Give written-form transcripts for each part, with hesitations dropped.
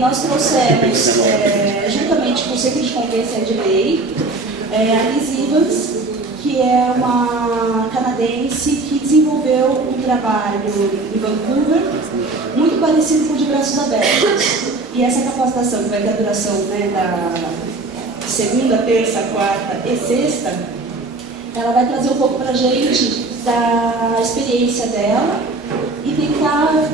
nós trouxemos, juntamente com o Centro de Convivência de Lei, a Liz Evans, que é uma canadense que desenvolveu um trabalho em Vancouver muito parecido com o de braços abertos. E essa capacitação, que vai ter a duração, né, da segunda, terça, quarta e sexta, ela vai trazer um pouco para a gente da experiência dela e tentar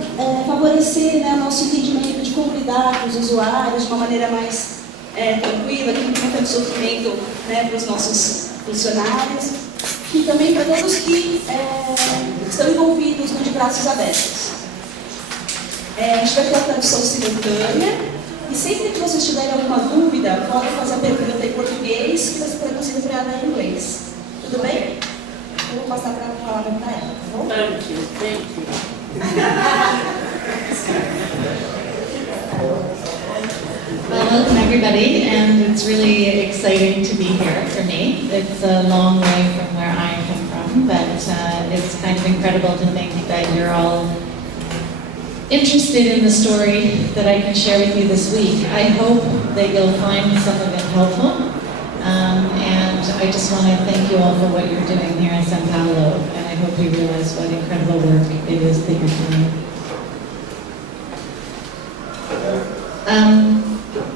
favorecer, né, o nosso entendimento de como lidar com os usuários de uma maneira mais tranquila, que não tem tanto sofrimento, né, para os nossos funcionários e também para todos que estão envolvidos no de braços abertos. A gente vai ter a tradução simultânea e sempre que vocês tiverem alguma dúvida, podem fazer a pergunta em português que vai ser traduzida para ela em inglês. Tudo bem? Eu vou passar para a palavra para ela, tá bom? Thank you. Well, welcome everybody, and it's really exciting to be here for me. It's a long way from where I come from, but it's kind of incredible to think that you're all interested in the story that I can share with you this week. I hope that you'll find some of it helpful, and I just want to thank you all for what you're doing here in São Paulo, and I hope you realize what incredible work it is that you're doing.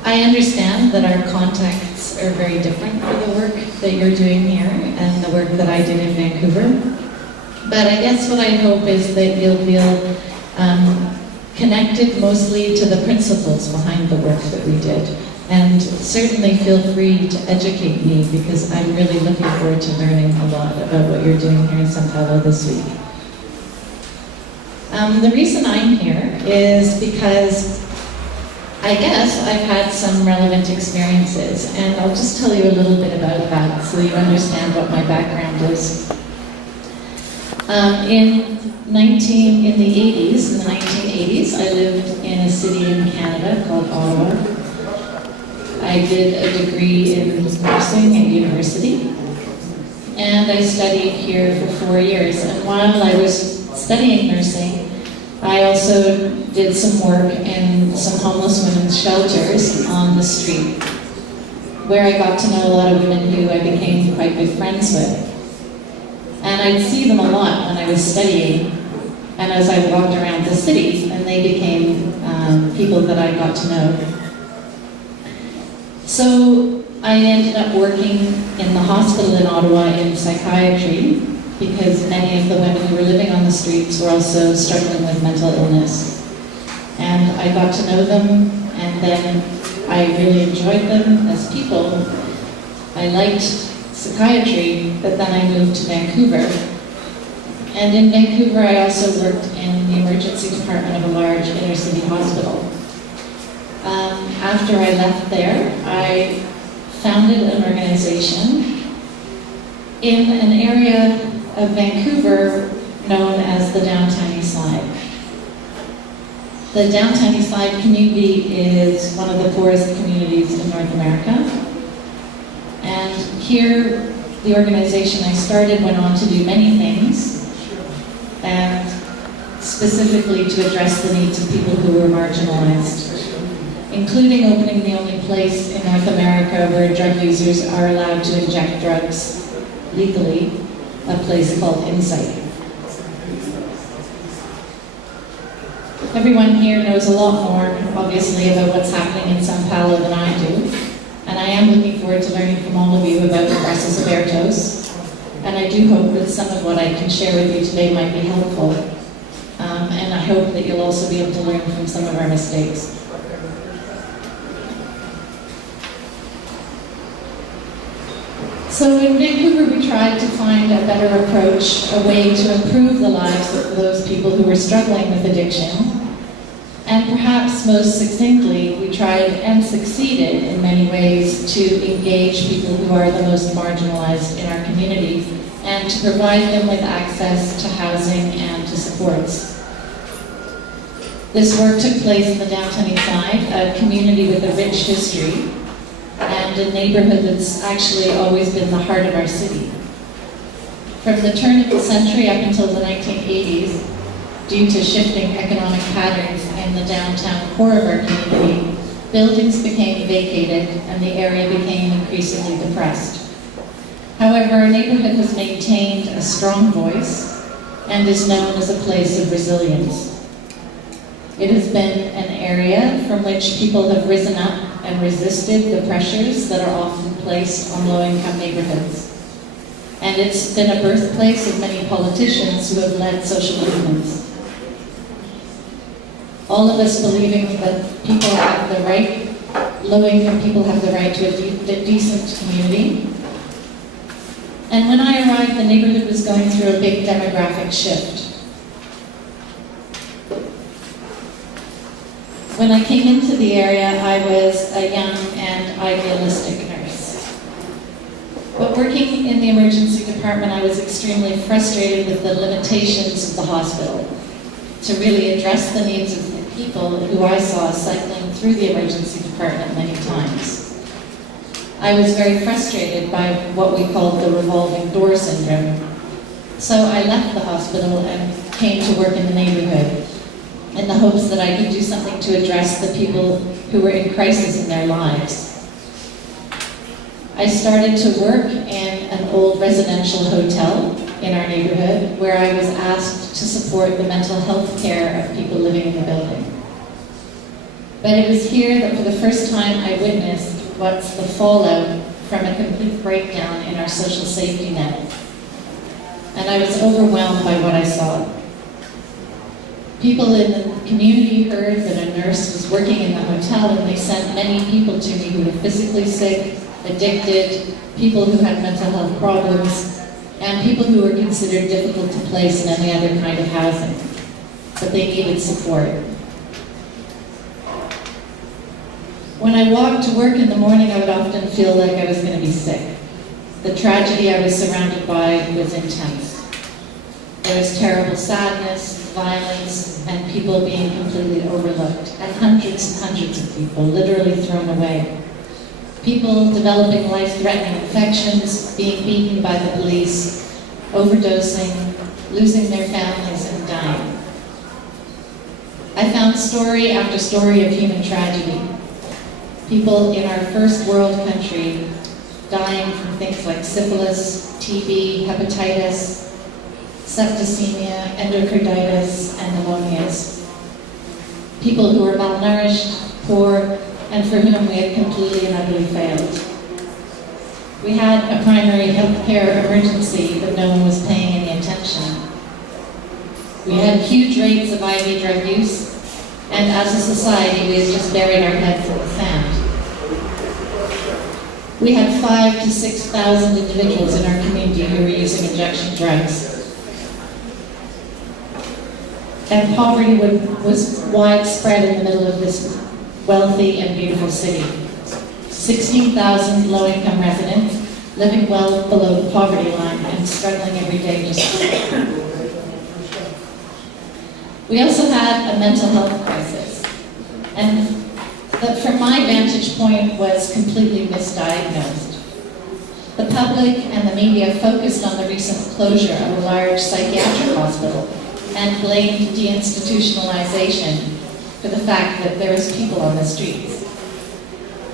I understand that our contexts are very different for the work that you're doing here and the work that I did in Vancouver. But I guess what I hope is that you'll feel connected mostly to the principles behind the work that we did. And certainly feel free to educate me because I'm really looking forward to learning a lot about what you're doing here in São Paulo this week. The reason I'm here is because I guess I've had some relevant experiences, and I'll just tell you a little bit about that so you understand what my background is. In the 1980s, I lived in a city in Canada called Ottawa. I did a degree in nursing at university, and I studied here for 4 years. And while I was studying nursing, I also did some work in some homeless women's shelters on the street, where I got to know a lot of women who I became quite good friends with. And I'd see them a lot when I was studying, and as I walked around the city, and they became people that I got to know. So I ended up working in the hospital in Ottawa in psychiatry, because many of the women who were living on the streets were also struggling with mental illness. And I got to know them, and then I really enjoyed them as people. I liked psychiatry, but then I moved to Vancouver. And in Vancouver, I also worked in the emergency department of a large inner city hospital. After I left there, I founded an organization in an area of Vancouver known as the Downtown East Side. The Downtown East Side community is one of the poorest communities in North America. And here, the organization I started went on to do many things, and specifically to address the needs of people who were marginalized, including opening the only place in North America where drug users are allowed to inject drugs legally, a place called Insight. Everyone here knows a lot more, obviously, about what's happening in São Paulo than I do, and I am looking forward to learning from all of you about Braços Abertos, and I do hope that some of what I can share with you today might be helpful, and I hope that you'll also be able to learn from some of our mistakes. So in Vancouver, we tried to find a better approach, a way to improve the lives of those people who were struggling with addiction. And perhaps most succinctly, we tried and succeeded in many ways to engage people who are the most marginalized in our community and to provide them with access to housing and to supports. This work took place in the Downtown East Side, a community with a rich history, and a neighborhood that's actually always been the heart of our city. From the turn of the century up until the 1980s, due to shifting economic patterns in the downtown core of our community, Buildings became vacated and the area became increasingly depressed. However, our neighborhood has maintained a strong voice and is known as a place of resilience. It has been an area from which people have risen up and resisted the pressures that are often placed on low-income neighborhoods. And it's been a birthplace of many politicians who have led social movements. All of us believing that people have the right, low-income people have the right to a decent community. And when I arrived, the neighborhood was going through a big demographic shift. When I came into the area, I was a young and idealistic nurse. But working in the emergency department, I was extremely frustrated with the limitations of the hospital to really address the needs of the people who I saw cycling through the emergency department many times. I was very frustrated by what we called the revolving door syndrome. So I left the hospital and came to work in the neighborhood in the hopes that I could do something to address the people who were in crisis in their lives. I started to work in an old residential hotel in our neighborhood where I was asked to support the mental health care of people living in the building. But it was here that for the first time I witnessed what's the fallout from a complete breakdown in our social safety net. And I was overwhelmed by what I saw. People in the community heard that a nurse was working in the hotel, and they sent many people to me who were physically sick, addicted, people who had mental health problems, and people who were considered difficult to place in any other kind of housing. But they needed support. When I walked to work in the morning, I would often feel like I was going to be sick. The tragedy I was surrounded by was intense. There was terrible sadness, violence, and people being completely overlooked, and hundreds of people literally thrown away. People developing life-threatening infections, being beaten by the police, overdosing, losing their families, and dying. I found story after story of human tragedy. People in our first world country dying from things like syphilis, TB, hepatitis, septicemia, endocarditis, and pneumonias. People who were malnourished, poor, and for whom we had completely and utterly failed. We had a primary health care emergency, but no one was paying any attention. We had huge rates of IV drug use, and as a society, we had just buried our heads in the sand. We had 5,000 to 6,000 individuals in our community who were using injection drugs. And poverty was widespread in the middle of this wealthy and beautiful city. 16,000 low-income residents living well below the poverty line and struggling every day just to survive. We also had a mental health crisis, and that from my vantage point was completely misdiagnosed. The public and the media focused on the recent closure of a large psychiatric hospital and blamed deinstitutionalization for the fact that there was people on the streets.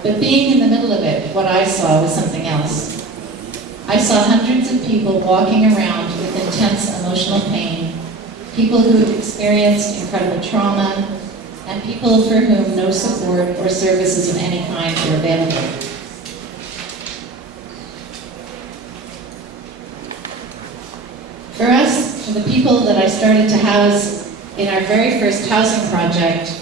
But being in the middle of it, what I saw was something else. I saw hundreds of people walking around with intense emotional pain, people who had experienced incredible trauma, and people for whom no support or services of any kind were available. For us, for the people that I started to house in our very first housing project,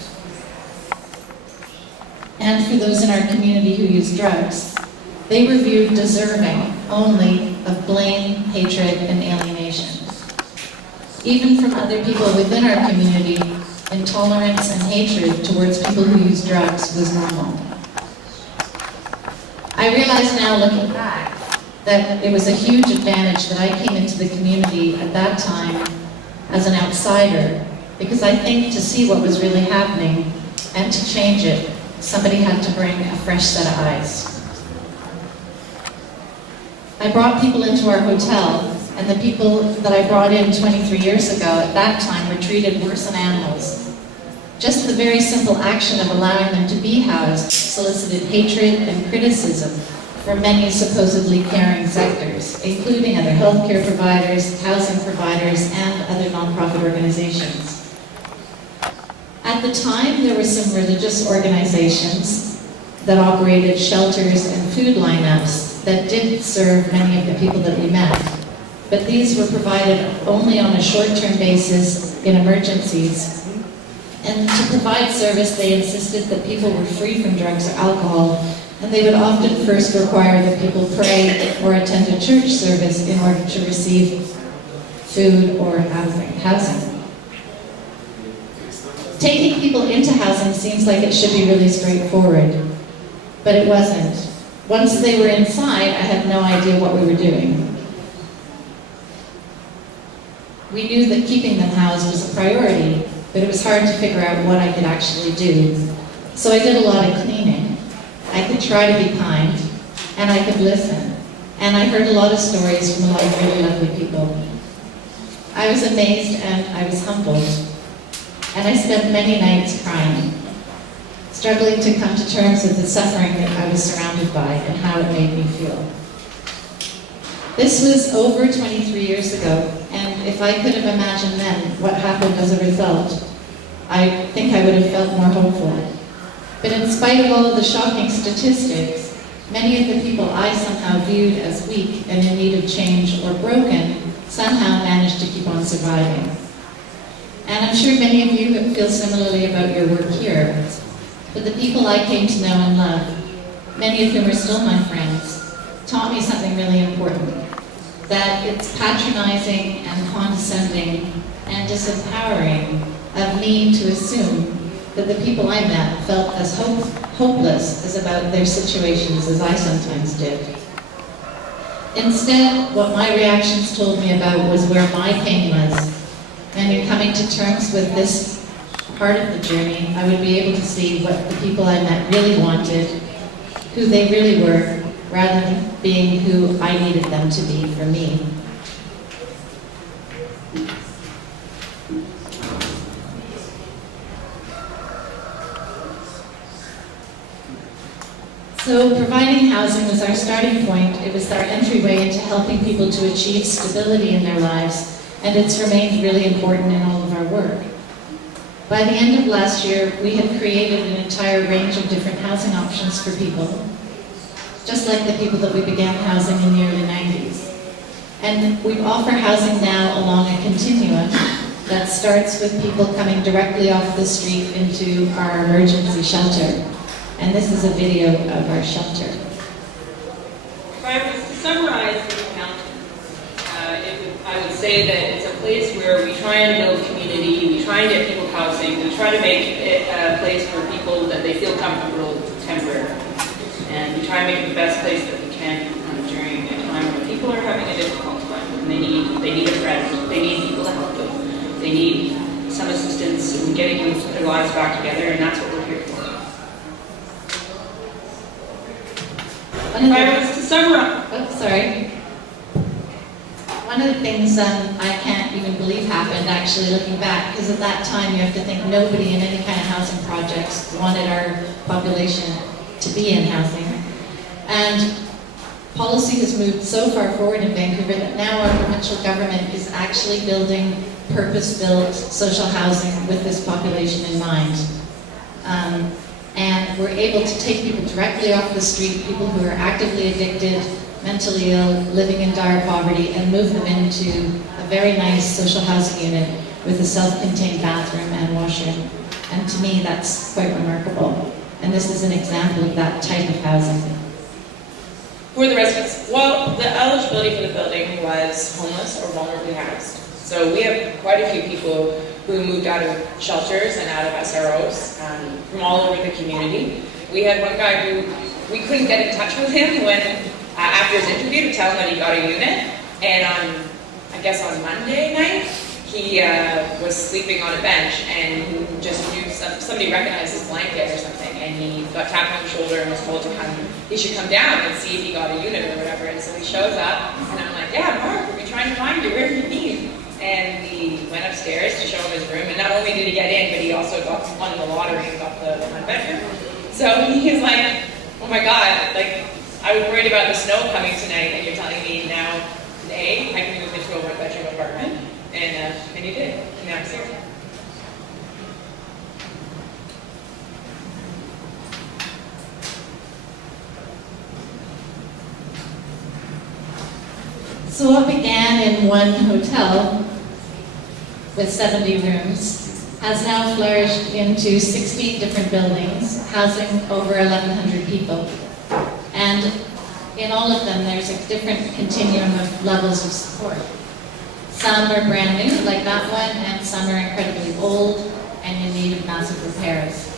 and for those in our community who use drugs, they were viewed deserving only of blame, hatred, and alienation. Even from other people within our community, intolerance and hatred towards people who use drugs was normal. I realize now, looking back, that it was a huge advantage that I came into the community at that time as an outsider, because I think to see what was really happening and to change it, somebody had to bring a fresh set of eyes. I brought people into our hotel, and the people that I brought in 23 years ago at that time were treated worse than animals. Just the very simple action of allowing them to be housed solicited hatred and criticism from many supposedly caring sectors, including other healthcare providers, housing providers, and other nonprofit organizations. At the time, there were some religious organizations that operated shelters and food lineups that did serve many of the people that we met. But these were provided only on a short-term basis in emergencies. And to provide service, they insisted that people were free from drugs or alcohol, and they would often first require that people pray or attend a church service in order to receive food or housing. Taking people into housing seems like it should be really straightforward, but it wasn't. Once they were inside, I had no idea what we were doing. We knew that keeping them housed was a priority, but it was hard to figure out what I could actually do. So I did a lot of cleaning. I could try to be kind, and I could listen. And I heard a lot of stories from a lot of really lovely people. I was amazed and I was humbled. And I spent many nights crying, struggling to come to terms with the suffering that I was surrounded by and how it made me feel. This was over 23 years ago, and if I could have imagined then what happened as a result, I think I would have felt more hopeful. But in spite of all of the shocking statistics, many of the people I somehow viewed as weak and in need of change or broken somehow managed to keep on surviving. And I'm sure many of you feel similarly about your work here. But the people I came to know and love, many of whom are still my friends, taught me something really important. That it's patronizing and condescending and disempowering of me to assume that the people I met felt as hopeless as about their situations as I sometimes did. Instead, what my reactions told me about was where my pain was. And in coming to terms with this part of the journey, I would be able to see what the people I met really wanted, who they really were, rather than being who I needed them to be for me. So providing housing was our starting point. It was our entryway into helping people to achieve stability in their lives, and it's remained really important in all of our work. By the end of last year, we had created an entire range of different housing options for people, just like the people that we began housing in the early 90s. And we offer housing now along a continuum that starts with people coming directly off the street into our emergency shelter. And this is a video of our shelter. If I was to summarize the mountain, I would say that it's a place where we try and build community, we try and get people housing, we try to make it a place for people that they feel comfortable temporarily. And we try and make it the best place that we can during a time when people are having a difficult time. And they need a friend, they need people to help them, they need some assistance in getting their lives back together, and that's what we're here for. If I was to summarize... Oh, sorry. One of the things I can't even believe happened, actually, looking back, because at that time you have to think nobody in any kind of housing projects wanted our population to be in housing. And policy has moved so far forward in Vancouver that now our provincial government is actually building purpose-built social housing with this population in mind. And we're able to take people directly off the street, people who are actively addicted, mentally ill, living in dire poverty, and move them into a very nice social housing unit with a self-contained bathroom and washroom. And to me, that's quite remarkable. And this is an example of that type of housing. Who are the residents? Well, the eligibility for the building was homeless or vulnerably housed. So we have quite a few people who moved out of shelters and out of SROs from all over the community. We had one guy who, we couldn't get in touch with him when, after his interview, to tell him that he got a unit. And on Monday night, he was sleeping on a bench and just knew somebody recognized his blanket or something, and he got tapped on the shoulder and was told to he should come down and see if he got a unit or whatever. And so he shows up, and I'm like, yeah, Mark, we've been trying to find you, where do you need? And the went upstairs to show him his room, and not only did he get in, but he also won the lottery and got the one-bedroom. So he was like, oh my God, like, I was worried about the snow coming tonight, and you're telling me now, today, I can move into a one-bedroom apartment. And he did, and now he's here. So what began in one hotel with 70 rooms has now flourished into 60 different buildings, housing over 1,100 people. And in all of them, there's a different continuum of levels of support. Some are brand new, like that one, and some are incredibly old and in need of massive repairs.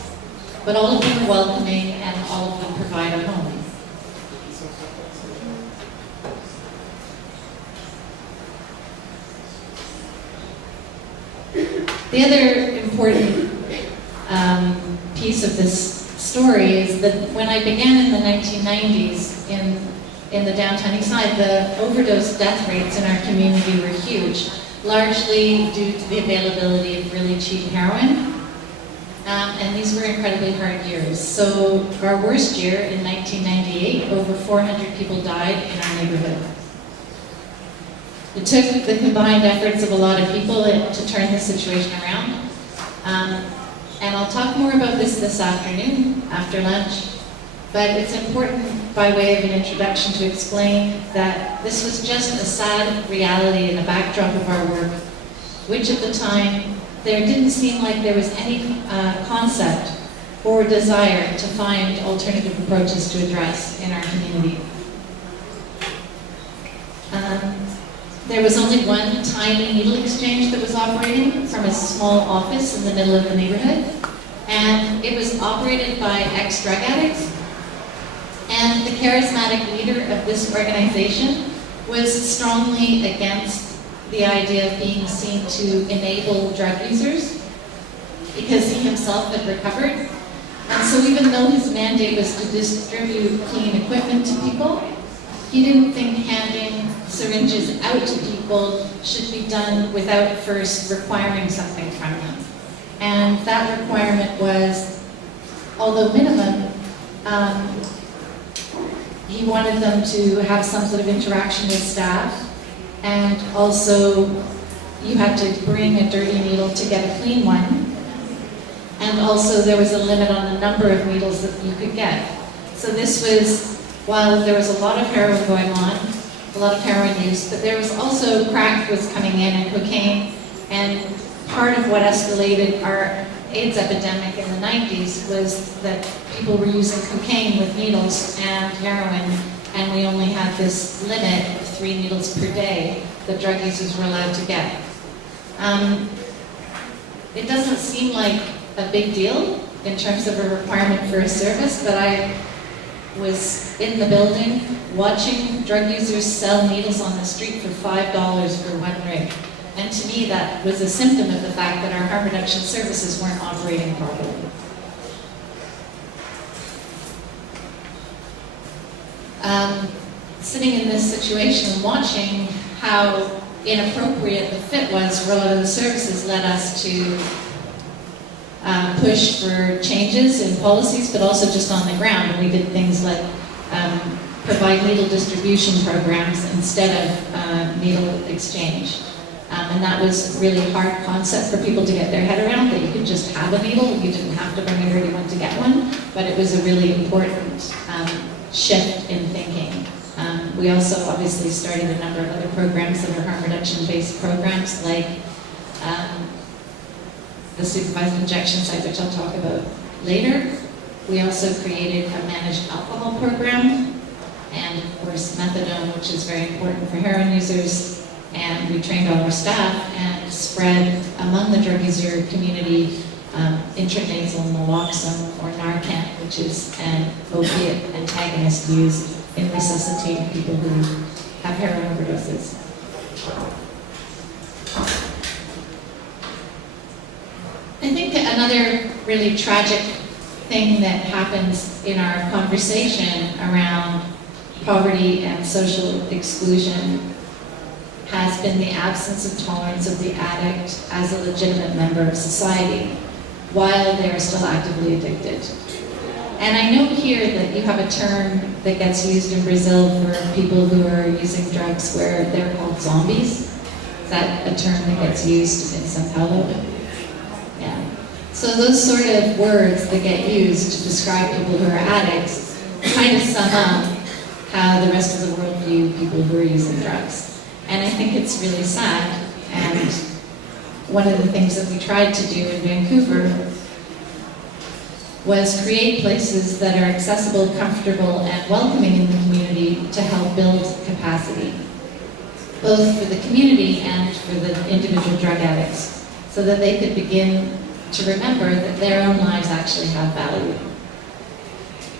But all of them are welcoming, and all of them provide a home. The other important piece of this story is that when I began in the 1990s in the downtown east side, the overdose death rates in our community were huge, largely due to the availability of really cheap heroin. And these were incredibly hard years. So our worst year in 1998, over 400 people died in our neighborhood. It took the combined efforts of a lot of people to turn the situation around. And I'll talk more about this afternoon, after lunch. But it's important, by way of an introduction, to explain that this was just a sad reality and a backdrop of our work, which at the time, there didn't seem like there was any concept or desire to find alternative approaches to address in our community. There was only one tiny needle exchange that was operating from a small office in the middle of the neighborhood, and it was operated by ex-drug addicts. And the charismatic leader of this organization was strongly against the idea of being seen to enable drug users because he himself had recovered. And so even though his mandate was to distribute clean equipment to people, he didn't think handing syringes out to people should be done without first requiring something from them. And that requirement was, although minimum, he wanted them to have some sort of interaction with staff, and also you had to bring a dirty needle to get a clean one. And also there was a limit on the number of needles that you could get. So this was, while there was a lot of heroin going on, a lot of heroin use, but there was also crack was coming in and cocaine, and part of what escalated our AIDS epidemic in the 90s was that people were using cocaine with needles and heroin, and we only had this limit of 3 needles per day that drug users were allowed to get. It doesn't seem like a big deal in terms of a requirement for a service, but I was in the building watching drug users sell needles on the street for $5 for one rig. And to me, that was a symptom of the fact that our harm reduction services weren't operating properly. Sitting in this situation and watching how inappropriate the fit was for a lot of the services led us to push for changes in policies, but also just on the ground. And we did things like provide needle distribution programs instead of needle exchange. And that was a really hard concept for people to get their head around, that you could just have a needle, you didn't have to bring a dirty one to get one, but it was a really important shift in thinking. We also obviously started a number of other programs that are harm reduction-based programs, like the supervised injection site, which I'll talk about later. We also created a managed alcohol program, and of course methadone, which is very important for heroin users. And we trained all our staff and spread among the drug user community intranasal naloxone, or Narcan, which is an opiate antagonist used in resuscitating people who have heroin overdoses. I think another really tragic thing that happens in our conversation around poverty and social exclusion has been the absence of tolerance of the addict as a legitimate member of society while they are still actively addicted. And I note here that you have a term that gets used in Brazil for people who are using drugs where they're called zombies. Is that a term that gets used in São Paulo? Yeah. So those sort of words that get used to describe people who are addicts kind of sum up how the rest of the world view people who are using drugs. And I think it's really sad. And one of the things that we tried to do in Vancouver was create places that are accessible, comfortable, and welcoming in the community to help build capacity, both for the community and for the individual drug addicts, so that they could begin to remember that their own lives actually have value.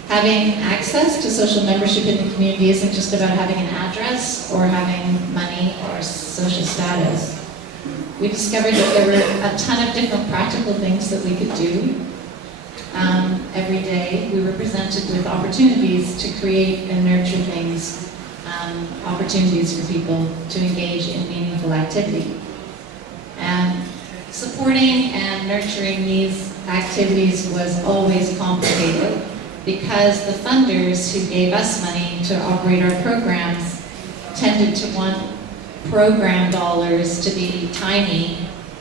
Having access to social membership in the community isn't just about having an address or having money or social status. We discovered that there were a ton of different practical things that we could do. Every day we were presented with opportunities to create and nurture things, opportunities for people to engage in meaningful activity. And supporting and nurturing these activities was always complicated because the funders who gave us money to operate our programs tended to want program dollars to be tiny,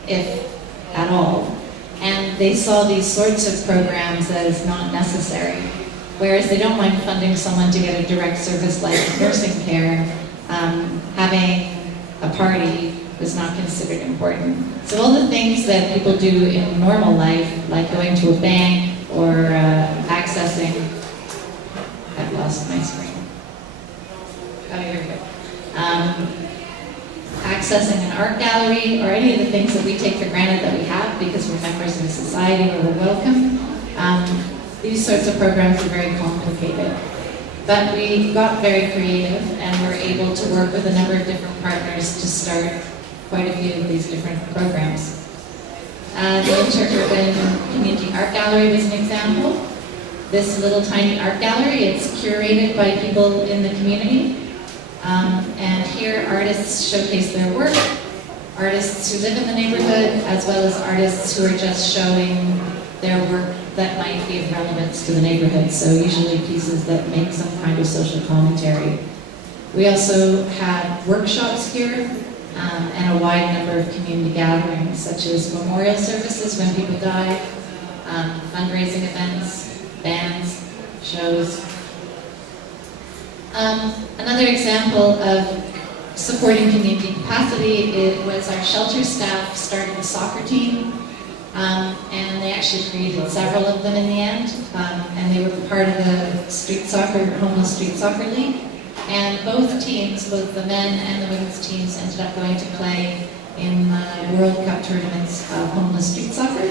if at all. And they saw these sorts of programs as not necessary. Whereas they don't mind funding someone to get a direct service like nursing care, having a party was not considered important. So all the things that people do in normal life, like going to a bank or accessing, I've lost my screen. Oh, here we go. Accessing an art gallery or any of the things that we take for granted that we have because we're members of a society where we're welcome. These sorts of programs are very complicated. But we got very creative and were able to work with a number of different partners to start quite a few of these different programs. The Interurban Community Art Gallery was an example. This little tiny art gallery, it's curated by people in the community. And here artists showcase their work, artists who live in the neighborhood, as well as artists who are just showing their work that might be of relevance to the neighborhood, so usually pieces that make some kind of social commentary. We also had workshops here and a wide number of community gatherings, such as memorial services when people die, fundraising events, bands, shows. Another example of supporting community capacity, it was our shelter staff started a soccer team, and they actually created several of them in the end, and they were part of the street soccer, homeless street soccer league. And both teams, both the men and the women's teams, ended up going to play in the World Cup tournaments of homeless street soccer.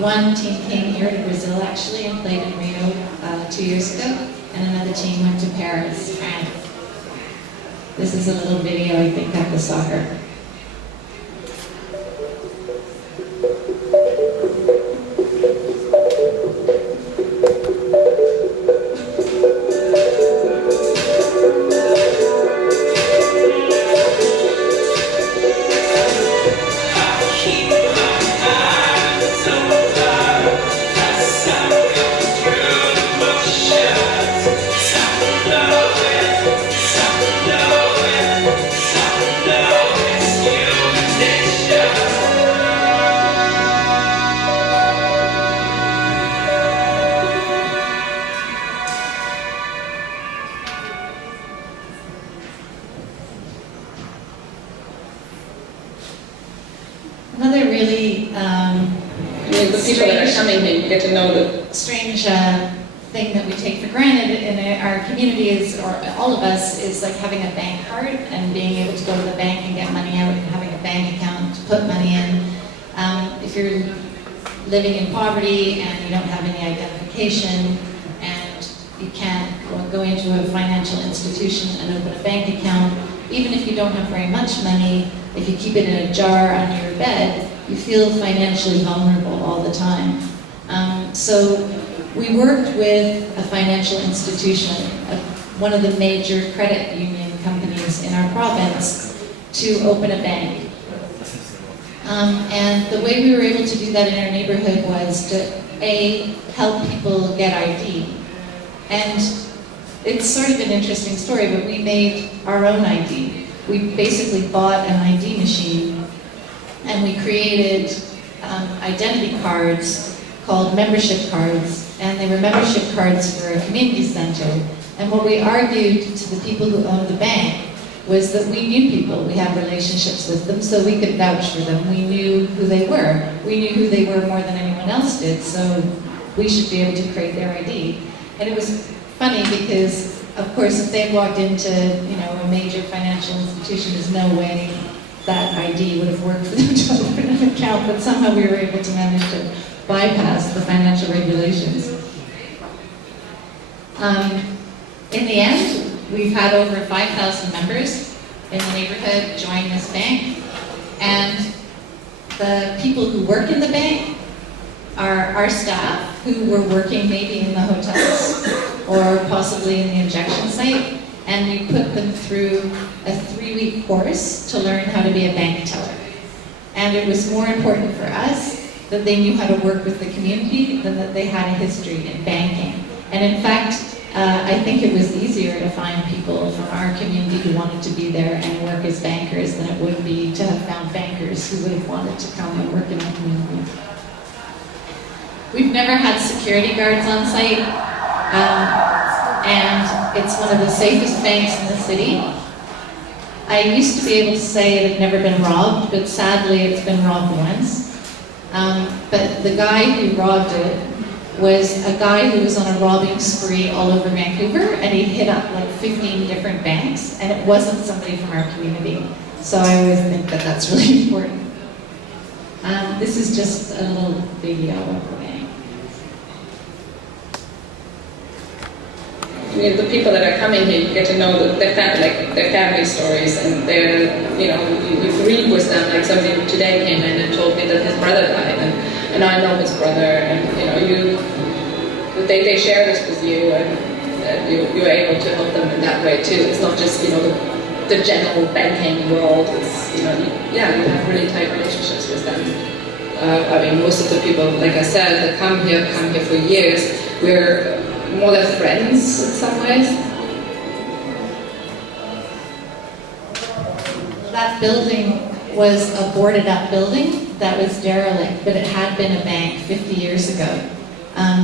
One team came here to Brazil actually and played in Rio 2 years ago, and another team went to Paris, France. This is a little video, I think, of the soccer. Another really the people that are coming here, you get to know the strange thing that we take for granted in our community is, or all of us, is like having a bank card and being able to go to the bank and get money out and having a bank account to put money in. If you're living in poverty and you don't have any identification and you can't go into a financial institution and open a bank account, even if you don't have very much money, if you keep it in a jar under your bed, you feel financially vulnerable all the time. So we worked with a financial institution, one of the major credit union companies in our province, to open a bank. And the way we were able to do that in our neighborhood was to, A, help people get ID. And it's sort of an interesting story, but we made our own ID. We basically bought an ID machine, and we created identity cards called membership cards, and they were membership cards for a community center. And what we argued to the people who owned the bank was that we knew people, we had relationships with them, so we could vouch for them. We knew who they were. We knew who they were more than anyone else did, so we should be able to create their ID. And it was funny because, of course, if they walked into, a major financial institution, there's no way that ID would have worked for them to open an account, but somehow we were able to manage to bypass the financial regulations. In the end, we've had over 5,000 members in the neighborhood join this bank, and the people who work in the bank are our staff who were working maybe in the hotels or possibly in the injection site, and we put them through a 3-week course to learn how to be a bank teller. And it was more important for us that they knew how to work with the community than that they had a history in banking. And in fact, I think it was easier to find people from our community who wanted to be there and work as bankers than it would be to have found bankers who would have wanted to come and work in our community. We've never had security guards on site, and it's one of the safest banks in the city. I used to be able to say it had never been robbed, but sadly it's been robbed once. But the guy who robbed it was a guy who was on a robbing spree all over Vancouver, and he hit up like 15 different banks, and it wasn't somebody from our community. So I always think that that's really important. This is just a little video of the bank. The people that are coming here, you get to know their family stories, and you read with them. Like somebody today came in and told me that his brother died, and I know his brother, and they share this with you, and you're able to help them in that way too. It's not just the general banking world. It's you have really tight relationships with them. Most of the people, like I said, that come here for years. We're more than friends in some ways. That building was a boarded up building that was derelict, but it had been a bank 50 years ago.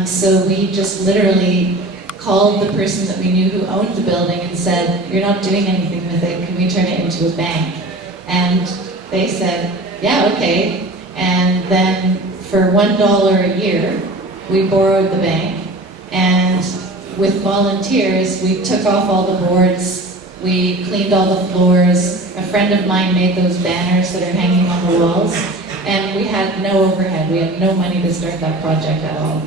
So we just literally called the person that we knew who owned the building and said, "You're not doing anything with it, can we turn it into a bank?" And they said, "Yeah, okay." And then for $1 a year, we borrowed the bank, and with volunteers, we took off all the boards, we cleaned all the floors. A friend of mine made those banners that are hanging on the walls, and we had no overhead. We had no money to start that project at all.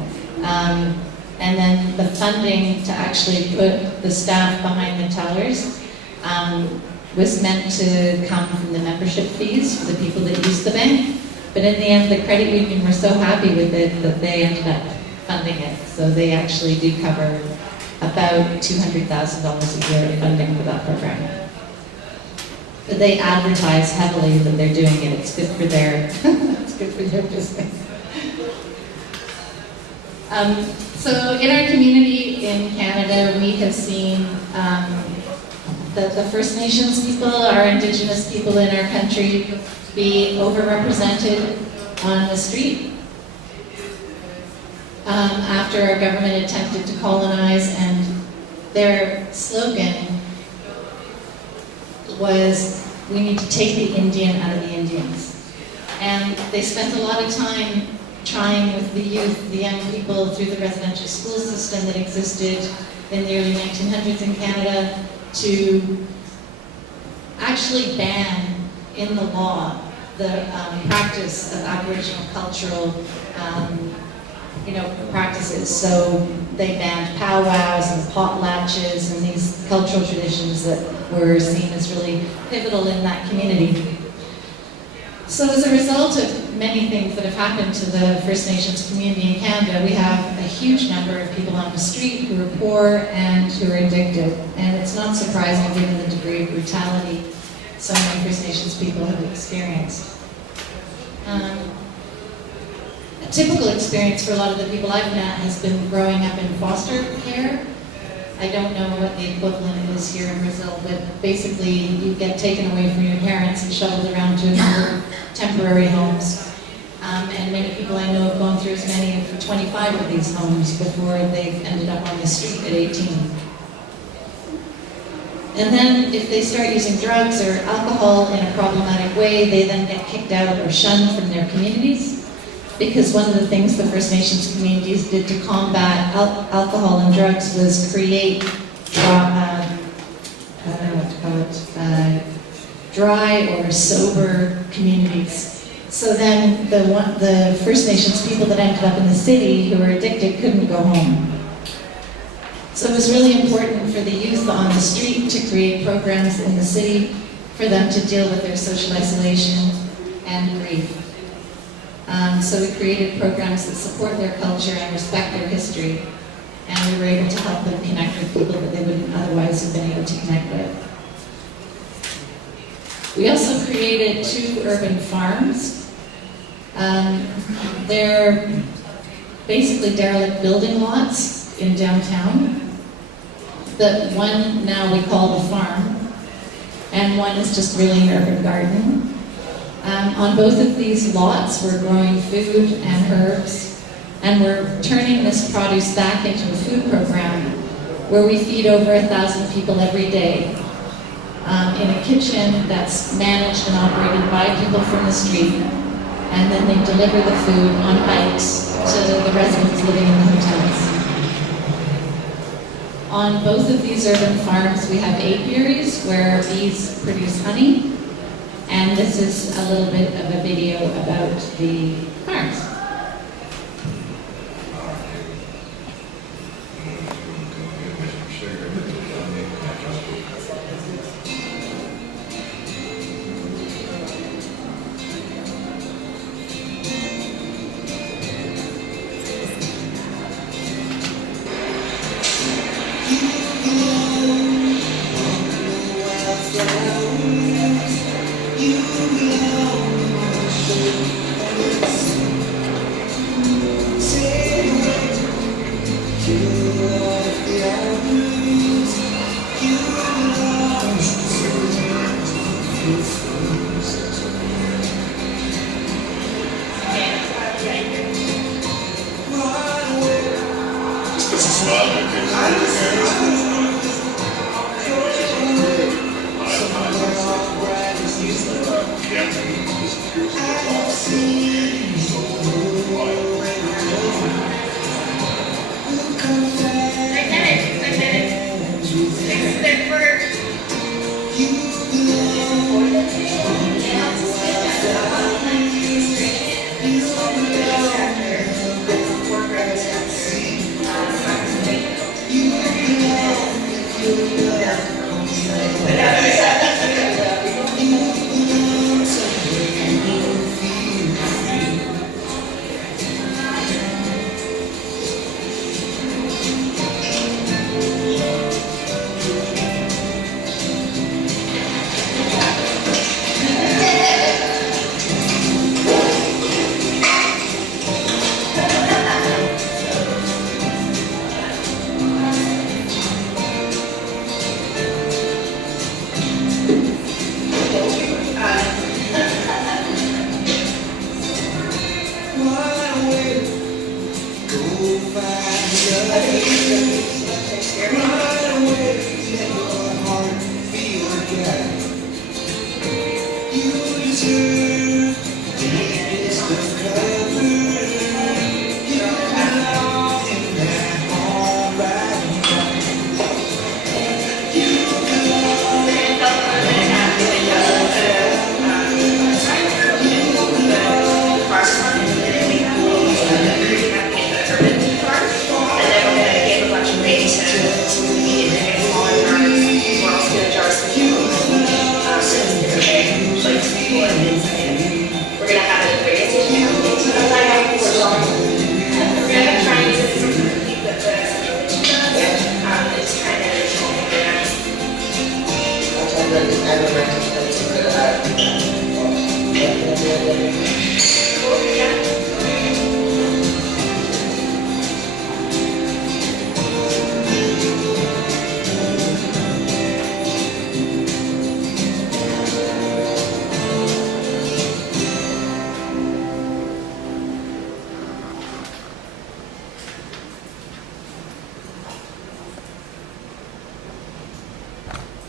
And then the funding to actually put the staff behind the tellers was meant to come from the membership fees for the people that use the bank. But in the end, the credit union were so happy with it that they ended up funding it. So they actually do cover about $200,000 a year in funding for that program. But they advertise heavily that they're doing it. It's good for their, it's good for their business. So in our community in Canada, we have seen the First Nations people, our Indigenous people in our country, be overrepresented on the street. After our government attempted to colonize, and their slogan was, "We need to take the Indian out of the Indians." And they spent a lot of time trying with the youth, the young people, through the residential school system that existed in the early 1900s in Canada, to actually ban in the law the practice of Aboriginal cultural practices. So they banned powwows and potlatches and these cultural traditions that were seen as really pivotal in that community. So as a result of many things that have happened to the First Nations community in Canada, we have a huge number of people on the street who are poor and who are addicted. And it's not surprising given the degree of brutality. so many First Nations people have experienced. A typical experience for a lot of the people I've met has been growing up in foster care. I don't know what the equivalent is here in Brazil, but basically you get taken away from your parents and shoveled around to temporary homes. And many people I know have gone through as many as 25 of these homes before they've ended up on the street at 18. And then if they start using drugs or alcohol in a problematic way, they then get kicked out or shunned from their communities. Because one of the things the First Nations communities did to combat alcohol and drugs was create, dry or sober communities. So then the First Nations people that ended up in the city who were addicted couldn't go home. So it was really important for the youth on the street to create programs in the city for them to deal with their social isolation and grief. So we created programs that support their culture and respect their history, and we were able to help them connect with people that they wouldn't otherwise have been able to connect with. We also created 2 urban farms. They're basically derelict building lots in downtown. The one now we call the farm, and one is just really an urban garden. On both of these lots, we're growing food and herbs, and we're turning this produce back into a food program where we feed over 1,000 people every day in a kitchen that's managed and operated by people from the street, and then they deliver the food on bikes to the residents living in the hotels. On both of these urban farms, we have apiaries where bees produce honey. And this is a little bit of a video about the farms.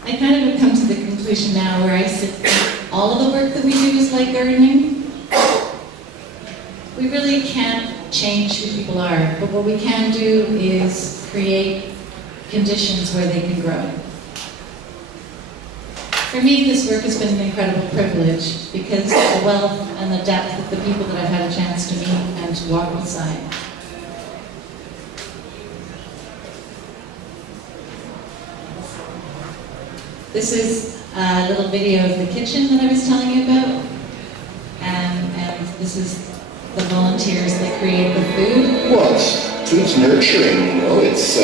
I kind of have come to the conclusion now where I said all of the work that we do is like gardening. We really can't change who people are, but what we can do is create conditions where they can grow. For me, this work has been an incredible privilege because of the wealth and the depth of the people that I've had a chance to meet and to walk beside. This is a little video of the kitchen that I was telling you about. And this is the volunteers that create the food. Well, food's nurturing, you know, it's,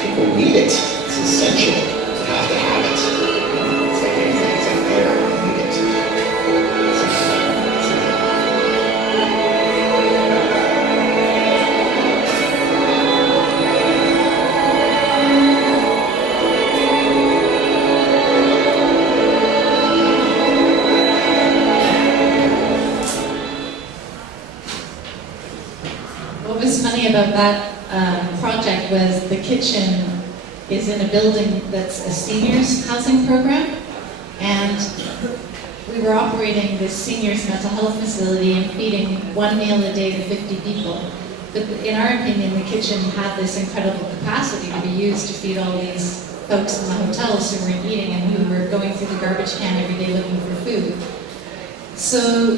people need it. It's essential to have it. It's like anything, it's like air, you need it. What was funny about that project was the kitchen is in a building that's a seniors housing program, and we were operating this seniors mental health facility and feeding one meal a day to 50 people. But in our opinion, the kitchen had this incredible capacity to be used to feed all these folks in the hotels who were eating and who were going through the garbage can every day looking for food. So